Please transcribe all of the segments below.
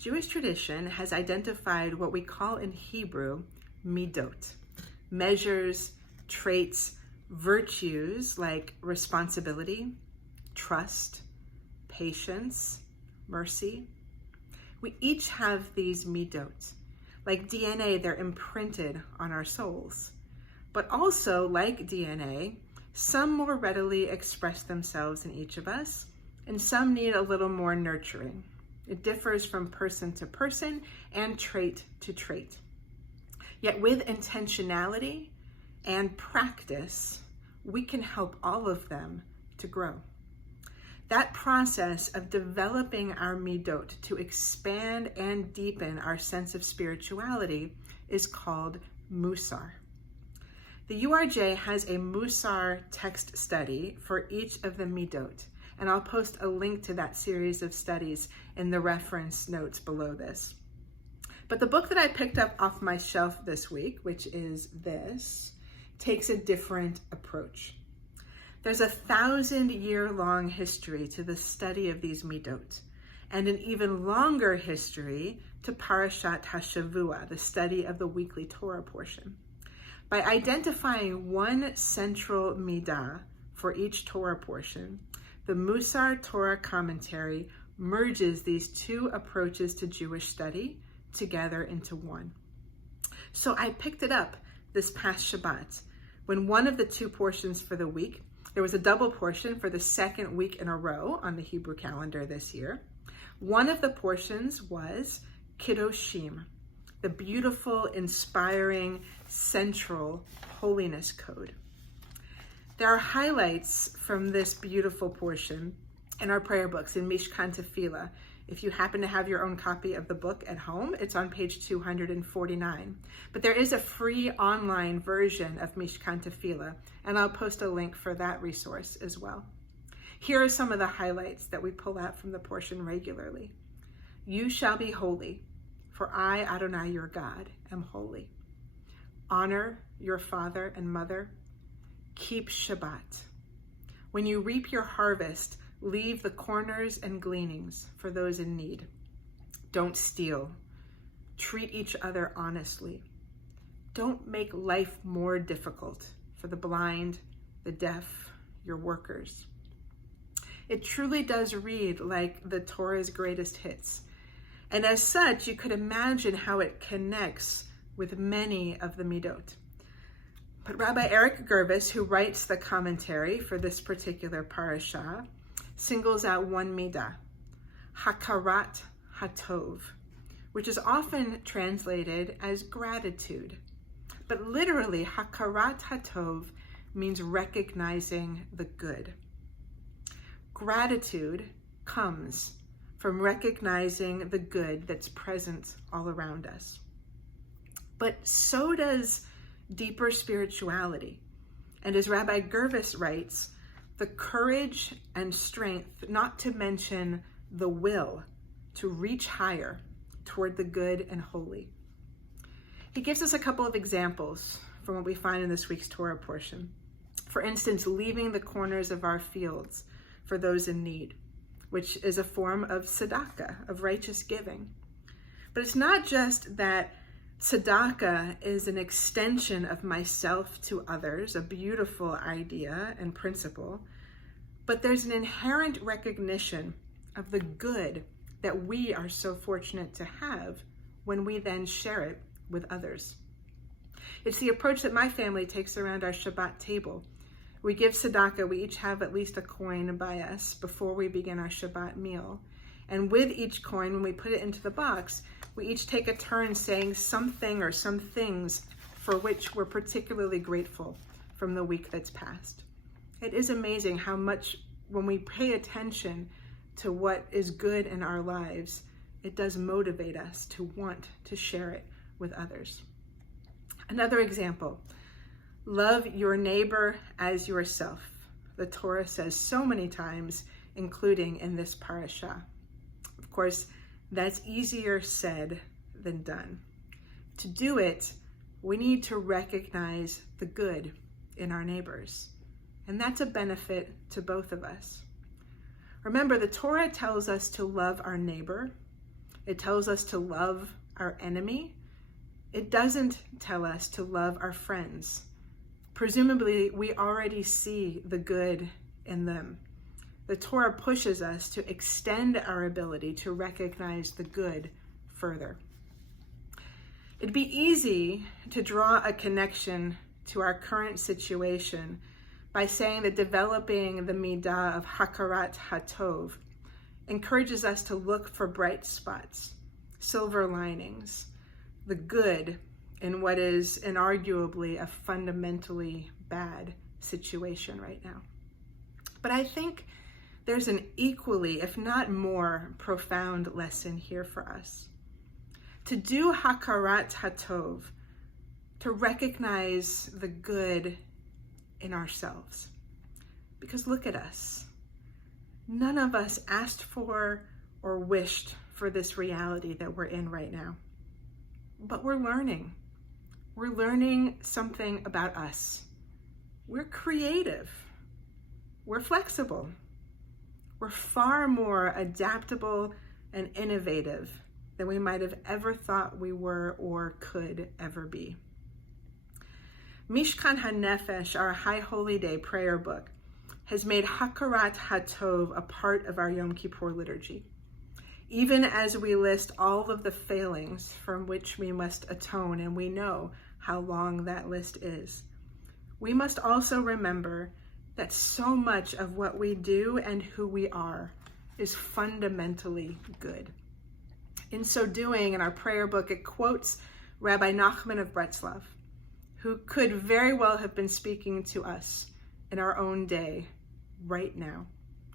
Jewish tradition has identified what we call in Hebrew midot, measures, traits, virtues like responsibility, trust, patience, mercy. We each have these midot. Like DNA, they're imprinted on our souls. But also, like DNA, some more readily express themselves in each of us, and some need a little more nurturing. It differs from person to person and trait to trait. Yet with intentionality and practice, we can help all of them to grow. That process of developing our midot to expand and deepen our sense of spirituality is called musar. The URJ has a musar text study for each of the midot, and I'll post a link to that series of studies in the reference notes below this. But the book that I picked up off my shelf this week, which is this, takes a different approach. There's a 1,000-year-long history to the study of these midot, and an even longer history to Parashat HaShavua, the study of the weekly Torah portion. By identifying one central midah for each Torah portion, the Musar Torah commentary merges these two approaches to Jewish study together into one. So I picked it up this past Shabbat when one of the two portions for the week, there was a double portion for the second week in a row on the Hebrew calendar this year. One of the portions was Kiddushim, the beautiful, inspiring, central holiness code. There are highlights from this beautiful portion in our prayer books in Mishkan Tefillah. If you happen to have your own copy of the book at home, it's on page 249. But there is a free online version of Mishkan Tefillah, and I'll post a link for that resource as well. Here are some of the highlights that we pull out from the portion regularly. You shall be holy, for I, Adonai, your God, am holy. Honor your father and mother. Keep Shabbat. When you reap your harvest, leave the corners and gleanings for those in need. Don't steal. Treat each other honestly. Don't make life more difficult for the blind, the deaf, your workers. It truly does read like the Torah's greatest hits. And as such, you could imagine how it connects with many of the midot. But Rabbi Eric Gervis, who writes the commentary for this particular parasha, singles out one midah, hakarat hatov, which is often translated as gratitude. But literally, hakarat hatov means recognizing the good. Gratitude comes from recognizing the good that's present all around us. But so does deeper spirituality. And as Rabbi Gervis writes, the courage and strength, not to mention the will, to reach higher toward the good and holy. He gives us a couple of examples from what we find in this week's Torah portion. For instance, leaving the corners of our fields for those in need, which is a form of tzedakah, of righteous giving. But it's not just that tzedakah is an extension of myself to others, a beautiful idea and principle, but there's an inherent recognition of the good that we are so fortunate to have when we then share it with others. It's the approach that my family takes around our Shabbat table. We give tzedakah, we each have at least a coin by us before we begin our Shabbat meal. And with each coin, when we put it into the box, we each take a turn saying something or some things for which we're particularly grateful from the week that's passed. It is amazing how much, when we pay attention to what is good in our lives, it does motivate us to want to share it with others. Another example, love your neighbor as yourself. The Torah says so many times, including in this parasha. Of course, that's easier said than done. To do it, we need to recognize the good in our neighbors. And that's a benefit to both of us. Remember, the Torah tells us to love our neighbor, It tells us to love our enemy. It doesn't tell us to love our friends. Presumably, we already see the good in them. The Torah pushes us to extend our ability to recognize the good further. It'd be easy to draw a connection to our current situation by saying that developing the midah of hakarat hatov encourages us to look for bright spots, silver linings, the good in what is inarguably a fundamentally bad situation right now. But I think there's an equally, if not more, profound lesson here for us. To do hakarat hatov, to recognize the good in ourselves. Because look at us. None of us asked for or wished for this reality that we're in right now. But we're learning. We're learning something about us. We're creative. We're flexible. We're far more adaptable and innovative than we might have ever thought we were or could ever be. Mishkan HaNefesh, our High Holy Day prayer book, has made Hakarat HaTov a part of our Yom Kippur liturgy. Even as we list all of the failings from which we must atone, and we know how long that list is, we must also remember that so much of what we do and who we are is fundamentally good. In so doing, in our prayer book, it quotes Rabbi Nachman of Breslov, who could very well have been speaking to us in our own day, right now,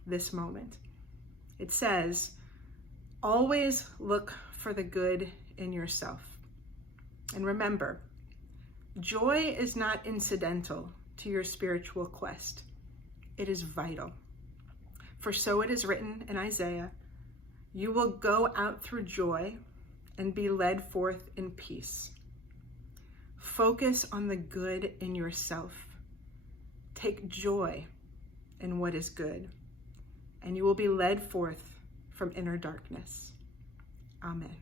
this moment. It says, always look for the good in yourself. And remember, joy is not incidental to your spiritual quest. It is vital. For so it is written in Isaiah, you will go out through joy and be led forth in peace. Focus on the good in yourself. Take joy in what is good, and you will be led forth from inner darkness. Amen.